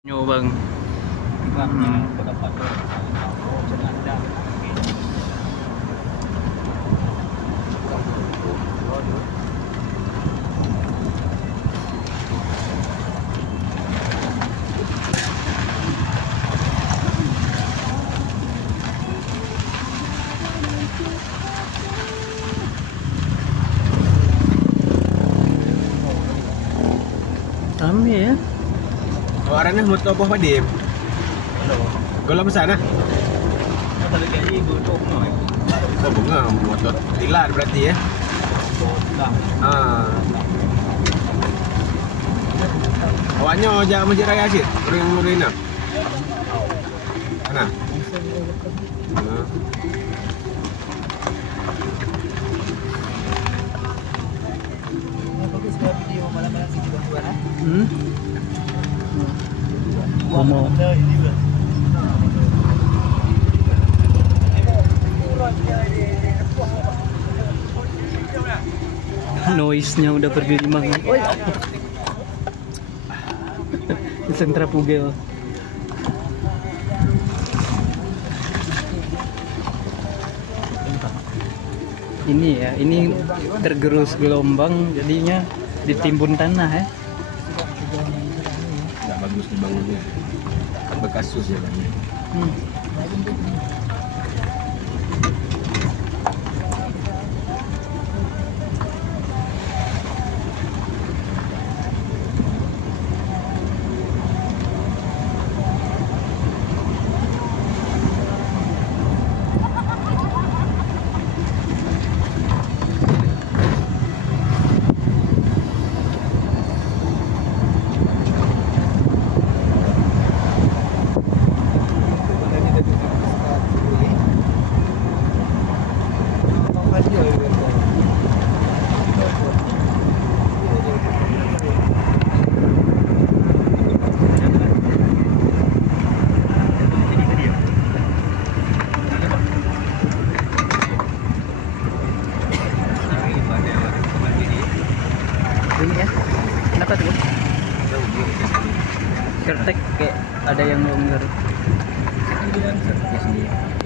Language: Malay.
Nyo bang. Rame ya. Orangnya motor buah padim. Kalau besar nah. Oh bunga motor tilar berarti ya. Awaknya ojak Masjid Raya Asyid, Nurina. Mana? Momo. Noise-nya udah bergelimbangan. Oi. Sentra Pugel. Ini ya, ini tergerus gelombang jadinya ditimbun tanah ya. Nggak bagus dibangunnya. Bekas sus ya kan. Ini ya. Kenapa tuh? Kertek kayak ada yang melanggar. Ini kan servis dia.